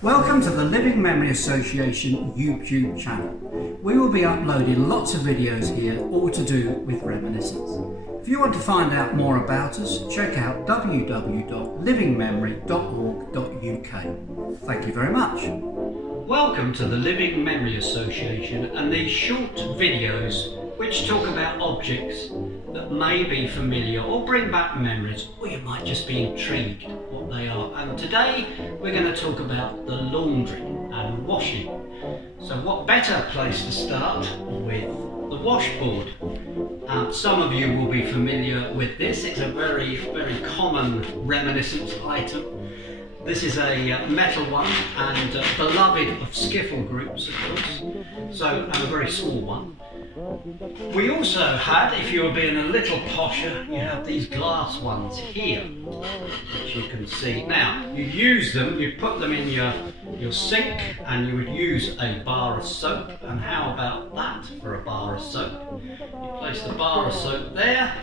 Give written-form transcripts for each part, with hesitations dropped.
Welcome to the Living Memory Association YouTube channel. We will be uploading lots of videos here, all to do with reminiscence. If you want to find out more about us, check out www.livingmemory.org.uk. Thank you very much. Welcome to the Living Memory Association and these short videos which talk about objects that may be familiar or bring back memories, or you might just be intrigued what they are. And today we're going to talk about the laundry and washing. So what better place to start with the washboard. Some of you will be familiar with this. It's a very, very common reminiscence item. This is a metal one and beloved of skiffle groups, of course, and a very small one. We also had, if you were being a little posher, you have these glass ones here, which you can see. Now, you use them, you put them in your sink, and you would use a bar of soap. And how about that for a bar of soap? You place the bar of soap there,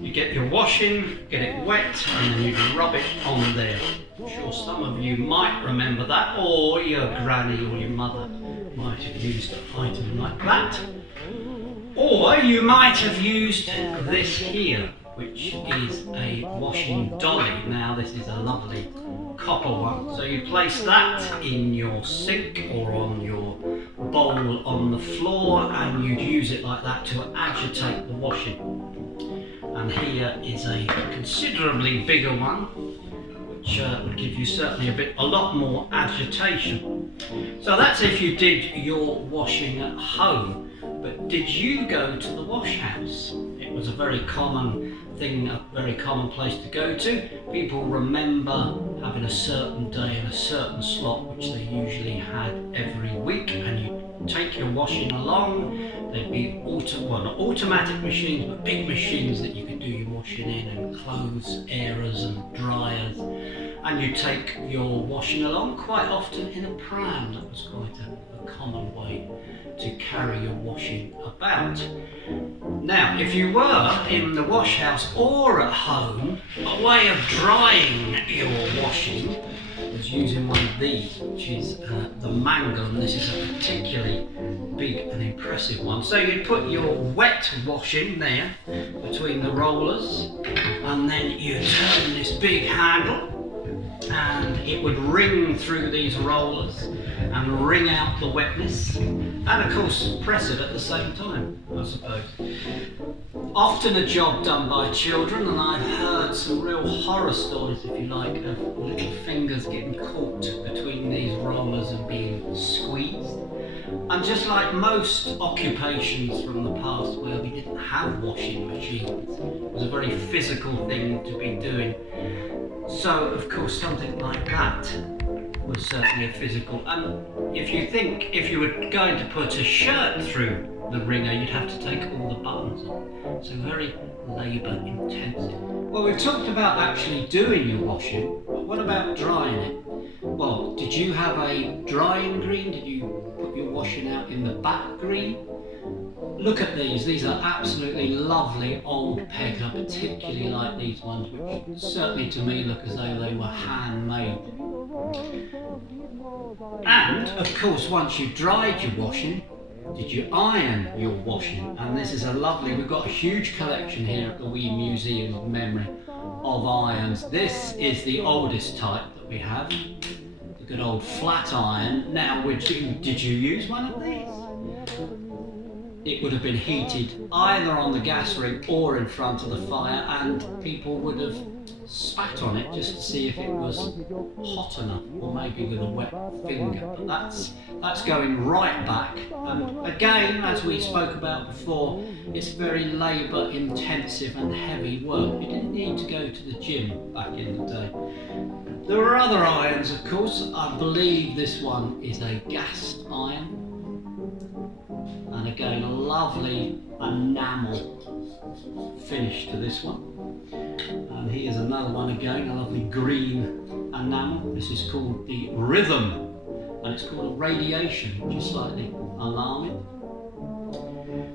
you get your washing, get it wet, and then you rub it on there. I'm sure some of you might remember that, or your granny or your mother might have used an item like that. Or you might have used this here, which is a washing dolly. Now this is a lovely copper one. So you place that in your sink or on your bowl on the floor, and you'd use it like that to agitate the washing. And here is a considerably bigger one, which would give you certainly a lot more agitation. So that's if you did your washing at home. But did you go to the washhouse? It was a very common thing, a very common place to go to. People remember having a certain day and a certain slot, which they usually had every week, and you take your washing along. There'd be not automatic machines, but big machines that you could do your washing in, and clothes airers and dryers. And you take your washing along, quite often in a pram. That was quite a common way to carry your washing about. Now, if you were in the wash house or at home, a way of drying your washing was using one of these, which is the mangle, and this is a particularly big and impressive one. So you'd put your wet washing there between the rollers, and then you turn this big handle, and it would wring through these rollers and wring out the wetness, and of course press it at the same time, I suppose. Often a job done by children, and I've heard some real horror stories, if you like, of little fingers getting caught between these rollers and being squeezed. And just like most occupations from the past where we didn't have washing machines, it was a very physical thing to be doing. So, of course, something like that was certainly a physical. And if you were going to put a shirt through the wringer, you'd have to take all the buttons off. So very labour intensive. Well, we've talked about actually doing your washing, but what about drying it? Well, did you have a drying green? Did you put your washing out in the back green? Look at these. These are absolutely lovely old pegs. I particularly like these ones, which certainly to me look as though they were handmade. And of course, once you dried your washing, did you iron your washing? And this is we've got a huge collection here at the Wee Museum of Memory of irons. This is the oldest type that we have, the good old flat iron. Now, did you use one of these? It would have been heated either on the gas ring or in front of the fire, and people would have spat on it just to see if it was hot enough, or maybe with a wet finger. But that's going right back, and again, as we spoke about before, it's very labour intensive and heavy work. You didn't need to go to the gym back in the day. There were other irons, of course. I believe this one is a gas iron. And again, a lovely enamel finish to this one. And here's another one again, a lovely green enamel. This is called the Rhythm, and it's called a radiation, which is slightly alarming.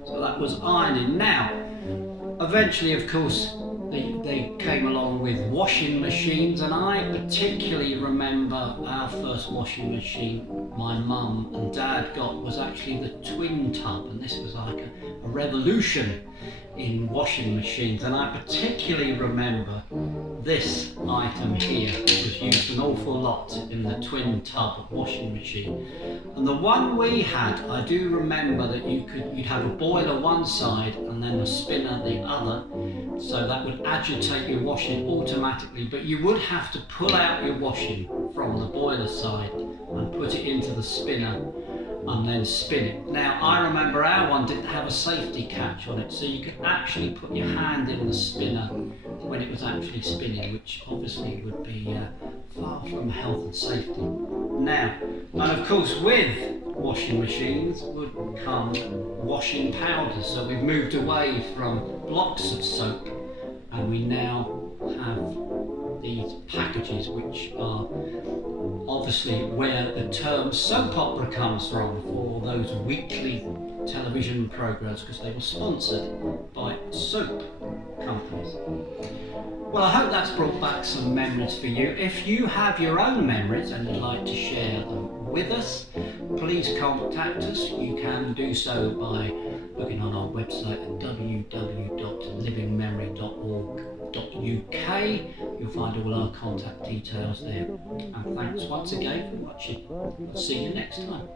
So that was ironing. Now, eventually, of course, they came along with washing machines, and I particularly remember our first washing machine my mum and dad got was actually the twin tub, and this was like a revolution in washing machines. And I particularly remember this item here was used an awful lot in the twin tub washing machine. And the one we had, I do remember that you'd have a boiler one side and then a spinner the other, so that would agitate your washing automatically, but you would have to pull out your washing from the boiler side and put it into the spinner and then spin it. Now, I remember our one didn't have a safety catch on it, so you could actually put your hand in the spinner when it was actually spinning, which obviously would be far from health and safety. Now, and of course with washing machines would come washing powders, so we've moved away from blocks of soap and we now have these packages, which are obviously where the term soap opera comes from for those weekly television programs, because they were sponsored by soap companies. Well, I hope that's brought back some memories for you. If you have your own memories and you'd like to share them with us, please contact us. You can do so by looking on our website at www.livingmemory.org.uk. You'll find all our contact details there. And thanks once again for watching. I'll see you next time.